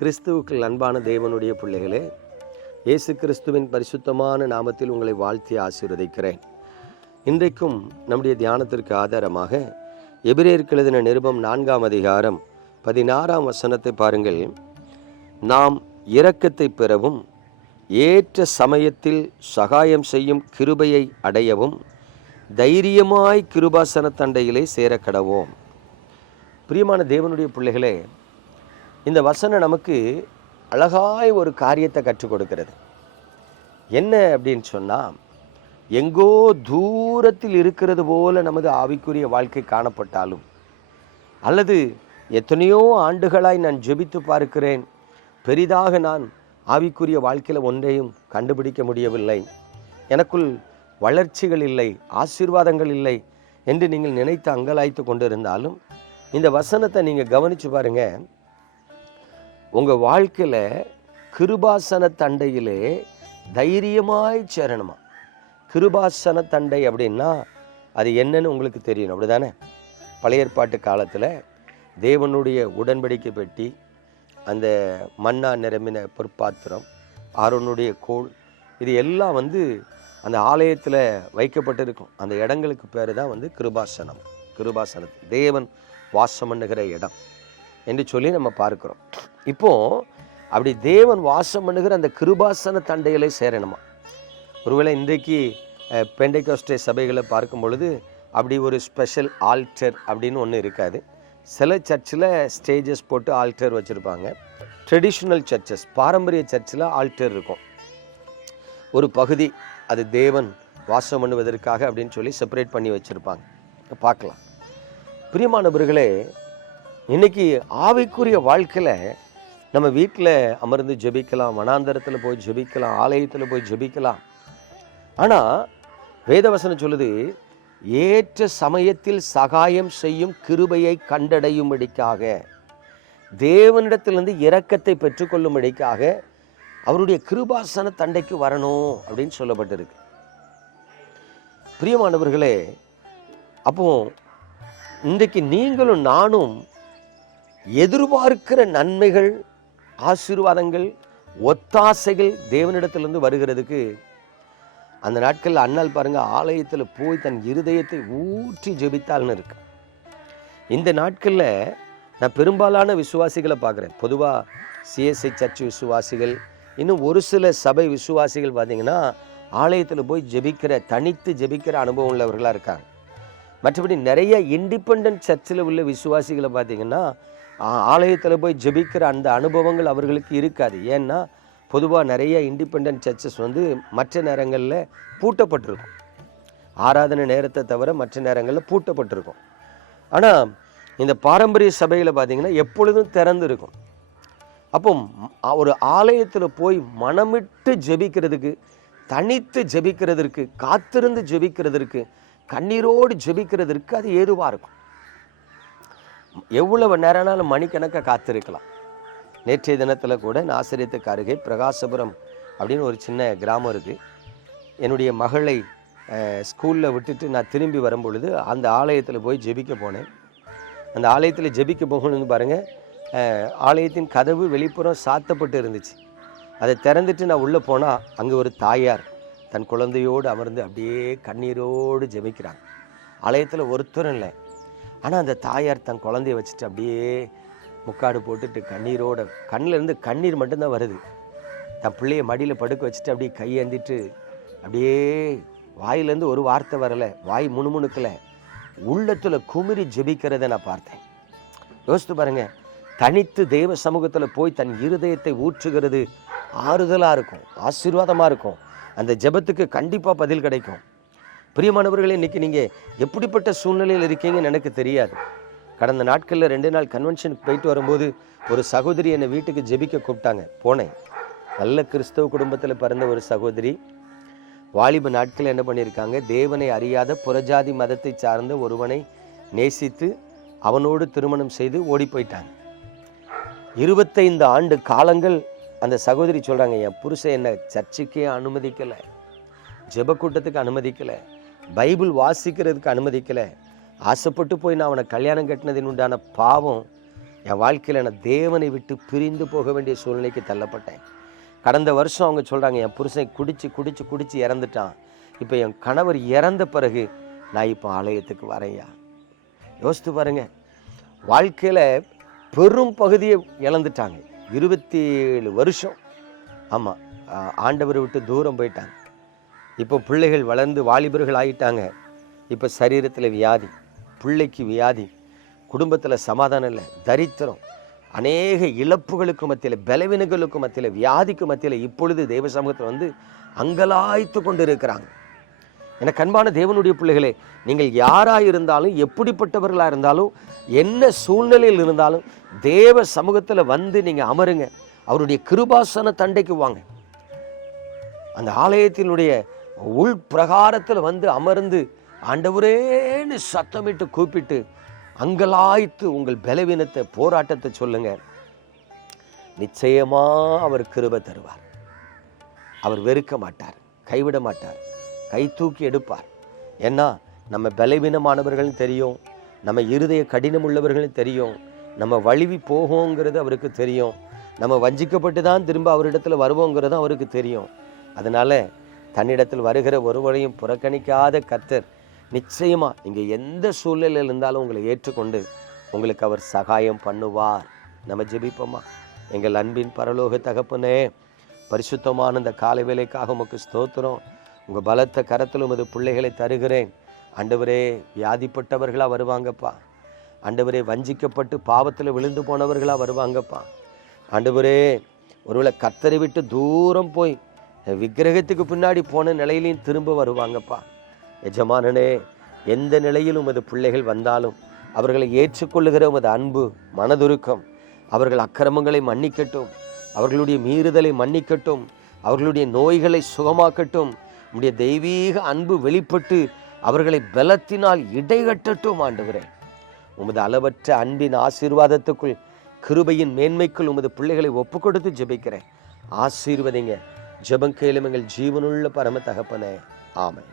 கிறிஸ்துவுக்குள் அன்பான தேவனுடைய பிள்ளைகளே, இயேசு கிறிஸ்துவின் பரிசுத்தமான நாமத்தில் உங்களை வாழ்த்தி ஆசீர்வதிக்கிறேன். இன்றைக்கும் நம்முடைய தியானத்திற்கு ஆதாரமாக எபிரேயருக்கு எழுதின நிருபம் 4ஆம் அதிகாரம் 16ஆம் வசனத்தை பாருங்கள். நாம் இரக்கத்தை பெறவும் ஏற்ற சமயத்தில் சகாயம் செய்யும் கிருபையை அடையவும் தைரியமாய் கிருபாசன தண்டையிலே சேரக்கடவோம். பிரியமான தேவனுடைய பிள்ளைகளே, இந்த வசனம் நமக்கு அழகாய் ஒரு காரியத்தை கற்றுக் கொடுக்கிறது. என்ன அப்படின்னு சொன்னால், எங்கோ தூரத்தில் இருக்கிறது போல நமது ஆவிக்குரிய வாழ்க்கை காணப்பட்டாலும், அல்லது எத்தனையோ ஆண்டுகளாய் நான் ஜெபித்து பார்க்கிறேன், பெரிதாக நான் ஆவிக்குரிய வாழ்க்கையில் ஒன்றையும் கண்டுபிடிக்க முடியவில்லை, எனக்குள் வளர்ச்சிகள் இல்லை, ஆசீர்வாதங்கள் இல்லை என்று நீங்கள் நினைத்து அங்கலாய்த்து கொண்டு இருந்தாலும், இந்த வசனத்தை நீங்கள் கவனித்து பாருங்க. உங்கள் வாழ்க்கையில் கிருபாசன தண்டையிலே தைரியமாய் சேரணுமா. கிருபாசன தண்டை அப்படின்னா அது என்னன்னு உங்களுக்கு தெரியணும், அப்படிதானே? பழைய ஏற்பாட்டு காலத்தில் தேவனுடைய உடன்படிக்கை பெட்டி, அந்த மன்னா நிரம்பின பொற்பாத்திரம், ஆரோனுடைய கோல், இது எல்லாம் அந்த ஆலயத்தில் வைக்கப்பட்டிருக்கும். அந்த இடங்களுக்கு பேர் தான் கிருபாசனம். கிருபாசனம் தேவன் வாசம் பண்ணுகிற இடம் என்று சொல்லி நம்ம பார்க்கிறோம். இப்போ அப்படி தேவன் வாசம் பண்ணுகிற அந்த கிருபாசன தண்டையிலே சேரணுமா. ஒருவேளை இன்றைக்கு பெண்டெகோஸ்டே சபைகளை பார்க்கும் பொழுது அப்படி ஒரு ஸ்பெஷல் ஆல்டர் அப்படின்னு ஒன்று இருக்காது. சில சர்ச்சில் ஸ்டேஜஸ் போட்டு ஆல்டர் வச்சுருப்பாங்க. ட்ரெடிஷ்னல் சர்ச்சஸ், பாரம்பரிய சர்ச்சில் ஆல்டர் இருக்கும். ஒரு பகுதி அது தேவன் வாசம் பண்ணுவதற்காக அப்படின்னு சொல்லி செப்பரேட் பண்ணி வச்சுருப்பாங்க. பார்க்கலாம். பிரியமானவர்களே, இன்னைக்கு ஆவிக்குரிய வாழ்க்கையில் நம்ம வீட்டில் அமர்ந்து ஜெபிக்கலாம், வனாந்தரத்தில் போய் ஜெபிக்கலாம், ஆலயத்தில் போய் ஜெபிக்கலாம். ஆனால் வேதவசனம் சொல்லுது, ஏற்ற சமயத்தில் சகாயம் செய்யும் கிருபையை கண்டடையும்படிக்காக, தேவனிடத்திலிருந்து இரக்கத்தை பெற்றுக்கொள்ளும்படிக்காக அவருடைய கிருபாசன தண்டைக்கு வரணும் அப்படின்னு சொல்லப்பட்டிருக்கு. பிரியமானவர்களே, அப்போ இன்றைக்கு நீங்களும் நானும் எதிர்பார்க்கிற நன்மைகள், ஆசீர்வாதங்கள், ஒத்தாசைகள் தேவனிடத்திலிருந்து வருகிறதுக்கு அந்த நாட்களில் அண்ணால் பாருங்க, ஆலயத்தில் போய் தன் இருதயத்தை ஊற்றி ஜெபித்தாள்னு இருக்கு. இந்த நாட்களில் நான் பெரும்பாலான விசுவாசிகளை பார்க்குறேன். பொதுவாக சிஎஸ்ஐ சர்ச் விசுவாசிகள், இன்னும் ஒரு சில சபை விசுவாசிகள் பார்த்தீங்கன்னா ஆலயத்தில் போய் ஜெபிக்கிற, தனித்து ஜெபிக்கிற அனுபவம் உள்ளவர்களாக இருக்காங்க. மற்றபடி நிறைய இண்டிபெண்டன்ட் சர்ச்சில் உள்ள விசுவாசிகளை பார்த்தீங்கன்னா ஆலயத்தில் போய் ஜெபிக்கிற அந்த அனுபவங்கள் அவர்களுக்கு இருக்காது. ஏன்னா பொதுவாக நிறைய இண்டிபெண்டன்ட் சர்ச்சஸ் மற்ற நேரங்களில் பூட்டப்பட்டிருக்கும். ஆராதனை நேரத்தை தவிர மற்ற நேரங்களில் பூட்டப்பட்டிருக்கும். ஆனால் இந்த பாரம்பரிய சபையில் பார்த்தீங்கன்னா எப்பொழுதும் திறந்து இருக்கும். அப்போ ஒரு ஆலயத்தில் போய் மனமிட்டு ஜெபிக்கிறதுக்கு, தனித்து ஜெபிக்கிறதற்கு, காத்திருந்து ஜெபிக்கிறதற்கு, கண்ணீரோடு ஜெபிக்கிறதற்கு அது ஏதுவாக இருக்கும். எவ்வளவு நேரம்னாலும் மணிக்கணக்காக காத்திருக்கலாம். நேற்றைய தினத்தில் கூட நாசரேத்துக்கு அருகே பிரகாசபுரம் அப்படின்னு ஒரு சின்ன கிராமம் இருக்குது. என்னுடைய மகளை ஸ்கூலில் விட்டுட்டு நான் திரும்பி வரும்பொழுது அந்த ஆலயத்தில் போய் ஜெபிக்க போனேன். அந்த ஆலயத்தில் ஜெபிக்க போகணும்னு பாருங்கள், ஆலயத்தின் கதவு வெளிப்புறம் சாத்தப்பட்டு இருந்துச்சு. அதை திறந்துட்டு நான் உள்ளே போனால் அங்கே ஒரு தாயார் தன் குழந்தையோடு அமர்ந்து அப்படியே கண்ணீரோடு ஜெபிக்கிறாங்க. ஆலயத்தில் ஒருத்தரும் இல்லை. ஆனால் அந்த தாயார் தன் குழந்தைய வச்சுட்டு அப்படியே முக்காடு போட்டுட்டு கண்ணீரோட, கண்ணிலேருந்து கண்ணீர் மட்டும்தான் வருது. தன் பிள்ளைய மடியில் படுக்க வச்சுட்டு அப்படியே கையேந்திட்டு அப்படியே வாயிலேருந்து ஒரு வார்த்தை வரலை, வாய் முணுமுணுக்கலை, உள்ளத்தில் குமிரி ஜெபிக்கிறத நான் பார்த்தேன். யோசித்து பாருங்க, தனித்து தெய்வ சமூகத்தில் போய் தன் இருதயத்தை ஊற்றுகிறது ஆறுதலாக இருக்கும், ஆசீர்வாதமாக இருக்கும். அந்த ஜெபத்துக்கு கண்டிப்பாக பதில் கிடைக்கும். பிரியமானவர்களே, இன்றைக்கி நீங்கள் எப்படிப்பட்ட சூழ்நிலையில் இருக்கீங்கன்னு எனக்கு தெரியாது. கடந்த நாட்களில் 2 நாள் கன்வென்ஷனுக்கு போயிட்டு வரும்போது ஒரு சகோதரி என்னை வீட்டுக்கு ஜெபிக்க கூப்பிட்டாங்க. போனேன். நல்ல கிறிஸ்தவ குடும்பத்தில் பிறந்த ஒரு சகோதரி. வாலிப நாட்களில் என்ன பண்ணியிருக்காங்க, தேவனை அறியாத புறஜாதி மதத்தை சார்ந்த ஒருவனை நேசித்து அவனோடு திருமணம் செய்து ஓடி போயிட்டாங்க. 25 ஆண்டு காலங்கள் அந்த சகோதரி சொல்கிறாங்க, என் புருஷன் என்னை சர்ச்சுக்கே அனுமதிக்கலை, ஜெப கூட்டத்துக்கு அனுமதிக்கலை, பைபிள் வாசிக்கிறதுக்கு அனுமதிக்கலை, ஆசைப்பட்டு போய் நான் அவனை கல்யாணம் கட்டினதின் உண்டான பாவம் என் வாழ்க்கையில் நான் தேவனை விட்டு பிரிந்து போக வேண்டிய சூழ்நிலைக்கு தள்ளப்பட்டேன். கடந்த வருஷம் அவங்க சொல்கிறாங்க, என் புருஷன் குடிச்சு இறந்துட்டான். இப்போ என் கணவர் இறந்த பிறகு நான் இப்போ ஆலயத்துக்கு வரேன்யா. யோசித்து பாருங்க, வாழ்க்கையில் பெரும் பகுதியை இழந்துட்டாங்க. 27 வருஷம். ஆமாம், ஆண்டவரை விட்டு தூரம் போயிட்டாங்க. இப்போ பிள்ளைகள் வளர்ந்து வாலிபர்கள் ஆகிட்டாங்க. இப்போ சரீரத்தில் வியாதி, பிள்ளைக்கு வியாதி, குடும்பத்தில் சமாதானம் இல்லை, தரித்திரம், அநேக இழப்புகளுக்கு மத்தியில், பலவீனங்களுக்கு மத்தியில், வியாதிக்கு மத்தியில் இப்பொழுது தெய்வ சமூகத்தில் வந்து அங்கலாய்த்து கொண்டு இருக்கிறாங்க. எனக்கு அன்பான தேவனுடைய பிள்ளைகளே, நீங்கள் யாராக இருந்தாலும், எப்படிப்பட்டவர்களாக இருந்தாலும், என்ன சூழ்நிலையில் இருந்தாலும் தேவ சமூகத்தில் வந்து நீங்கள் அமருங்க. அவருடைய கிருபாசன தண்டைக்கு வாங்க. அந்த ஆலயத்தினுடைய உள் பிரகாரத்தில் வந்து அமர்ந்து ஆண்டவரேன்னு சத்தமிட்டு கூப்பிட்டு அங்கலாய்த்து உங்கள் பலவீனத்தை, போராட்டத்தை சொல்லுங்க. நிச்சயமா அவர் கிருபை தருவார். அவர் வெறுக்க மாட்டார், கைவிட மாட்டார், கை தூக்கி எடுப்பார். ஏன்னா நம்ம பலவீனமானவர்கள் தெரியும், நம்ம இருதய கடினம் உள்ளவர்களும் தெரியும், நம்ம வழுவி போகுங்கிறது அவருக்கு தெரியும், நம்ம வஞ்சிக்கப்பட்டு தான் திரும்ப அவரிடத்துல வருவோங்கிறது அவருக்கு தெரியும். அதனால தன்னிடத்தில் வருகிற ஒருவரையும் புறக்கணிக்காத கர்த்தர் நிச்சயமா நீங்க எந்த சூழ்நிலையில் இருந்தாலும் உங்களை ஏற்றுக்கொண்டு உங்களுக்கு அவர் சகாயம் பண்ணுவார். நம்ம ஜெபிப்போமா? எங்கள் அன்பின் பரலோக தகப்பனே, பரிசுத்தமான இந்த காலை வேளைக்காக உமக்கு ஸ்தோத்திரம். உங்கள் பலத்த கரத்தில் உமது பிள்ளைகளை தருகிறேன். ஆண்டவரே, வியாதிப்பட்டவர்களாக வருவாங்கப்பா. ஆண்டவரே, வஞ்சிக்கப்பட்டு பாவத்தில் விழுந்து போனவர்களாக வருவாங்கப்பா. ஆண்டவரே, ஒருவேளை கர்த்தரை விட்டு தூரம் போய் விக்கிரகத்துக்கு பின்னாடி போன நிலையிலையும் திரும்ப வருவாங்கப்பா. எஜமானனே, எந்த நிலையில் உமது பிள்ளைகள் வந்தாலும் அவர்களை ஏற்றுக்கொள்ளுகிற உமது அன்பு, மனதுருக்கம் அவர்கள் அக்கிரமங்களை மன்னிக்கட்டும், அவர்களுடைய மீறுதலை மன்னிக்கட்டும், அவர்களுடைய நோய்களை சுகமாக்கட்டும். உம்முடைய தெய்வீக அன்பு வெளிப்பட்டு அவர்களை பலத்தினால் இடைகட்டட்டும். ஆண்டவரே, உமது அளவற்ற அன்பின் ஆசீர்வாதத்துக்குள், கிருபையின் மேன்மைக்குள் உமது பிள்ளைகளை ஒப்பு கொடுத்து ஜெபிக்கிறேன். ஆசீர்வதிங்க. ஜெபம் கேளும் எங்கள் ஜீவனுள்ள பரம தகப்பனே. ஆமென்.